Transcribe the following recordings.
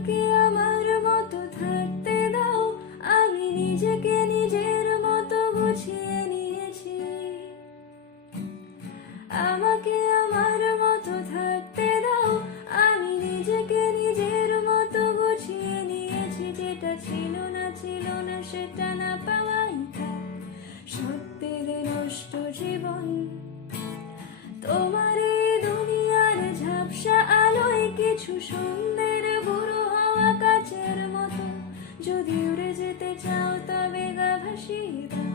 আমাকে আমার মতো থাকতে দাও, আমি নিজেকে নিজের মতো গুছিয়ে নিয়েছি। আমাকে আমার মতো থাকতে দাও, আমি নিজেকে নিজের মতো গুছিয়ে নিয়েছি। যেটা ছিল না সেটা না পাওয়াই থাক, সত্যের নষ্ট জীবন। তোমার এই দুনিয়ার ঝাপসা আলোয় কিছু সুন্দর বুড়ো হওয়া কাচের মতো। যদি উড়ে যেতে চাও তবে গা ভাসিয়ে দাও,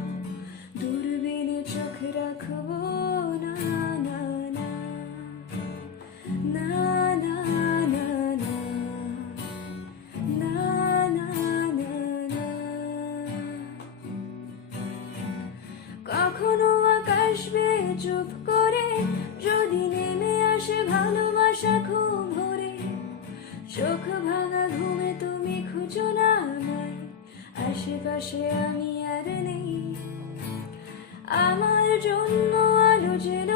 দূরবীনে চোখ রাখবো না না না না না না না না না না না। কখনো আকাশ বেয়ে চুপ করে যদি নেমে আসে ভালোবাসা খুব ভরে, চোখ ভাঙা ঘুমে তুমি খুঁজো না আমায়, আশেপাশে আমি আর নেই। আমার জন্য আলো যেন